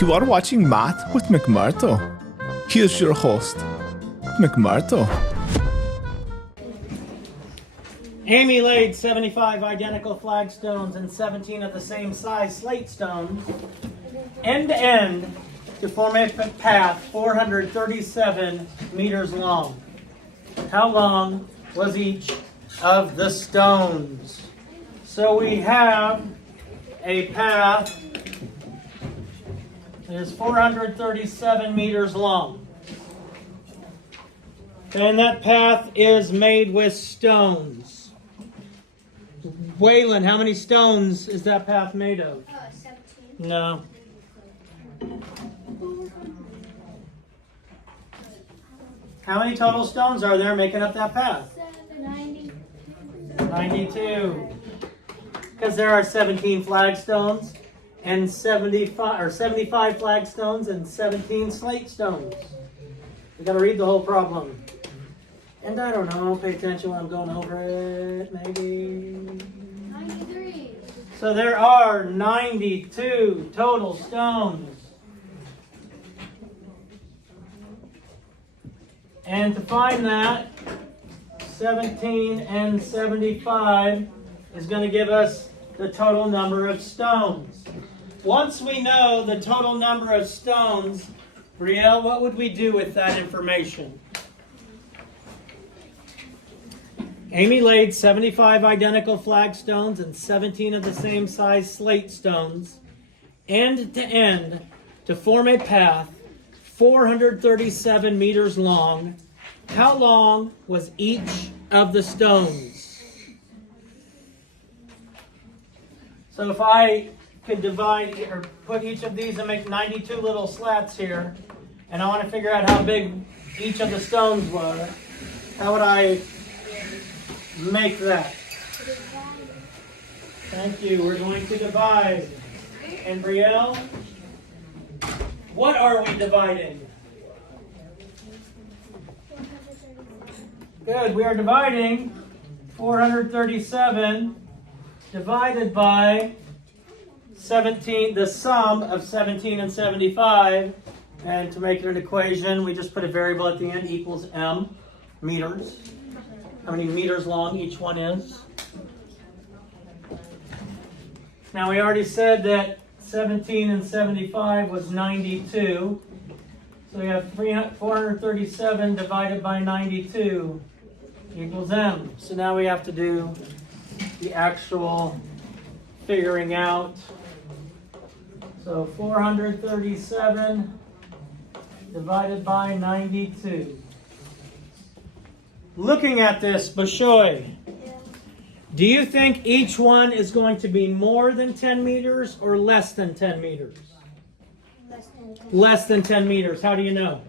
You are watching Math with McMurdo. Here's your host, McMurdo. Amy laid 75 identical flagstones and 17 of the same size slate stones, end to end, to form a path 437 meters long. How long was each of the stones? So we have a path that is 437 meters long. And that path is made with stones. Waylon, how many stones is that path made of? 17. No. How many total stones are there making up that path? 90. 92. Because there are 17 flagstones and 75 flagstones and 17 slate stones. We got to read the whole problem. And I don't know, pay attention when I'm going over it, maybe. 93. So there are 92 total stones. And to find that, 17 and 75 is going to give us the total number of stones. Once we know the total number of stones, Brielle, what would we do with that information? Amy laid 75 identical flagstones and 17 of the same size slate stones, end to end, to form a path 437 meters long. How long was each of the stones? So if I could divide or put each of these and make 92 little slats here, and I want to figure out how big each of the stones were, how would I make that? Thank you. We're going to divide. And Brielle, what are we dividing? Good. We are dividing 437 divided by 17, the sum of 17 and 75. And to make it an equation, we just put a variable at the end, equals m, meters. How many meters long each one is. Now we already said that 17 and 75 was 92. So we have 437 divided by 92 equals m. So now we have to do the actual figuring out. So 437 divided by 92. Looking at this, Bashoy, do you think each one is going to be more than 10 meters or less than 10 meters? Less than 10. Less than 10 meters. How do you know?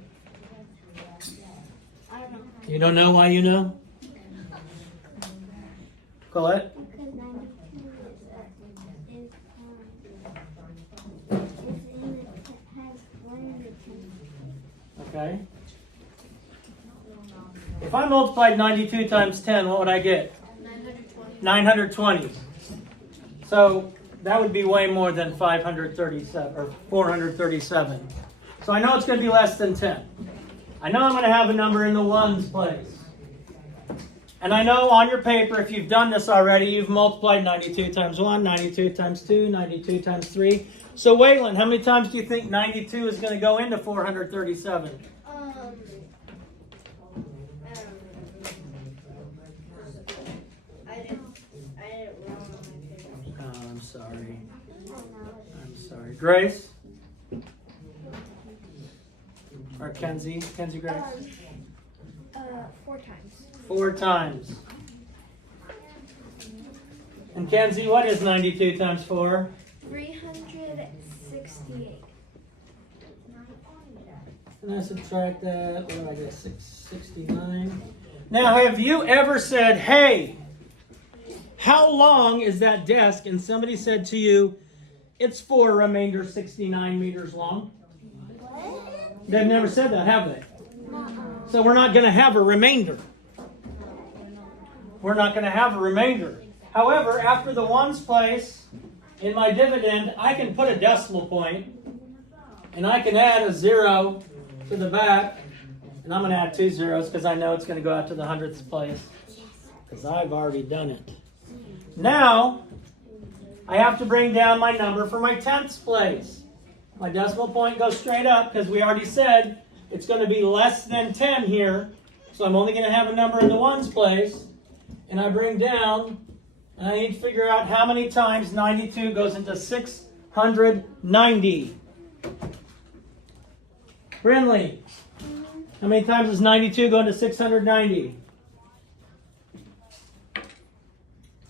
I don't know. You don't know why you know? Colette? Because 92 has one in the 10. Okay. If I multiplied 92 times 10, what would I get? 920. 920. So that would be way more than 537 or 437. So I know it's going to be less than 10. I know I'm going to have a number in the ones place. And I know on your paper, if you've done this already, you've multiplied 92 times 1, 92 times 2, 92 times 3. So Waylon, how many times do you think 92 is going to go into 437? I didn't wrong on my paper. Oh, I'm sorry. I'm sorry. Grace? Or Kenzie? Kenzie Grace? 4 times. 4 times. And Kenzie, what is 92 times 4? 368. And I subtract that, what do I get, 669? Now, have you ever said, hey, how long is that desk? And somebody said to you, it's for remainder 69 meters long. What? They've never said that, have they? So we're not going to have a remainder. We're not going to have a remainder. However, after the ones place in my dividend, I can put a decimal point And I can add a 0 to the back. And I'm going to add 2 zeros because I know it's going to go out to the hundredths place. Because I've already done it. Now, I have to bring down my number for my tenths place. My decimal point goes straight up because we already said it's going to be less than 10 here. So I'm only going to have a number in the ones place. And I bring down, and I need to figure out how many times 92 goes into 690. Brinley, how many times does 92 go into 690?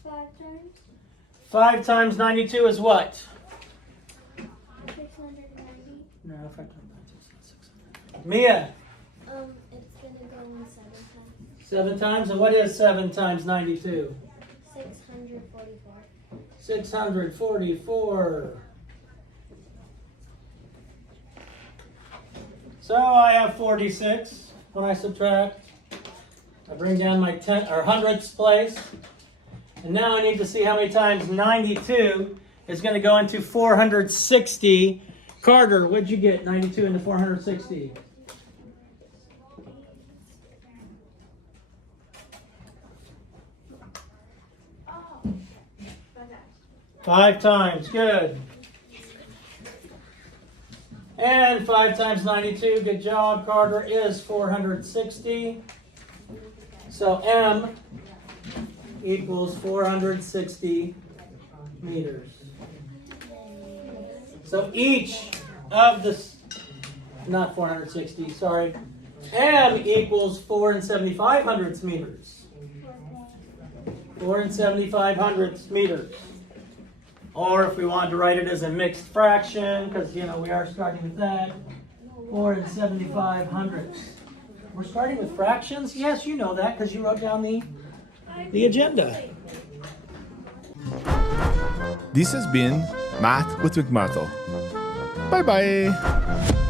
5 times. 5 times 92 is what? 690. No, 5 times 92 is not 600. Mia, It's gonna go in 7 times. 7 times? And what is 7 times 92? 644. 644. So I have 46 when I subtract. I bring down my hundredths place. And now I need to see how many times 92 is going to go into 460. Carter, what'd you get? 92 into 460. Oh. 5 times. 5 times, good. And 5 times 92, good job, Carter, is 460. So M equals 460 meters. So each of the, not 460, sorry, M equals 4 75 hundredths meters. 4 75 hundredths meters. Or if we wanted to write it as a mixed fraction, because, you know, we are starting with that, 4 75 hundredths. We're starting with fractions? Yes, you know that because you wrote down the agenda. This has been Math with McMurtle. Bye bye.